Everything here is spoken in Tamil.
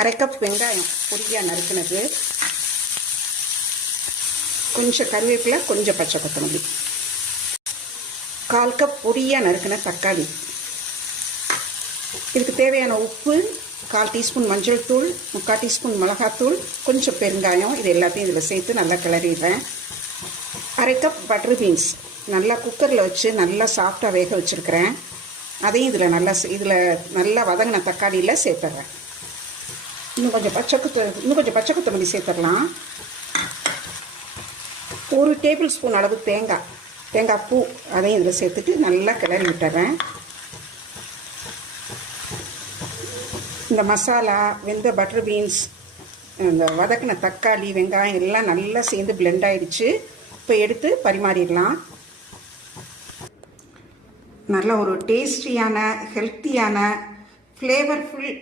அரை கப் வெங்காயம் பொடியாக நறுக்குனது, கொஞ்சம் கருவேப்பிலை, கொஞ்சம் பச்சை கொத்தமல்லி, 1/4 கப் பொடியாக நறுக்கின தக்காளி, இதுக்கு தேவையான உப்பு, 1/4 டீஸ்பூன் மஞ்சள் தூள், 3/4 டீஸ்பூன் மிளகாத்தூள், கொஞ்சம் பெருங்காயம். இது எல்லாத்தையும் இதில் சேர்த்து நல்லா கிளறிடுறேன். அரை கப் பட்டர் பீன்ஸ் நல்லா குக்கரில் வச்சு நல்லா சாஃப்டாக வேக வச்சுருக்கிறேன். அதையும் இதில் நல்லா வதங்கின தக்காளியில் சேர்த்துட்றேன். இன்னும் கொஞ்சம் பச்சை கொத்தமல்லி சேர்த்துடலாம். 1 டேபிள் ஸ்பூன் அளவு தேங்காய் பூ அதையும் இதில் சேர்த்துட்டு நல்லா கிளறி விட்டுறேன். இந்த மசாலா, வெந்த பட்டர் பீன்ஸ், இந்த வதக்கின தக்காளி, வெங்காயம் எல்லாம் நல்லா சேர்ந்து பிளெண்ட் ஆகிடுச்சு. இப்போ எடுத்து பரிமாறிடலாம். நல்ல ஒரு டேஸ்டியான, ஹெல்த்தியான, ஃப்ளேவர்ஃபுல்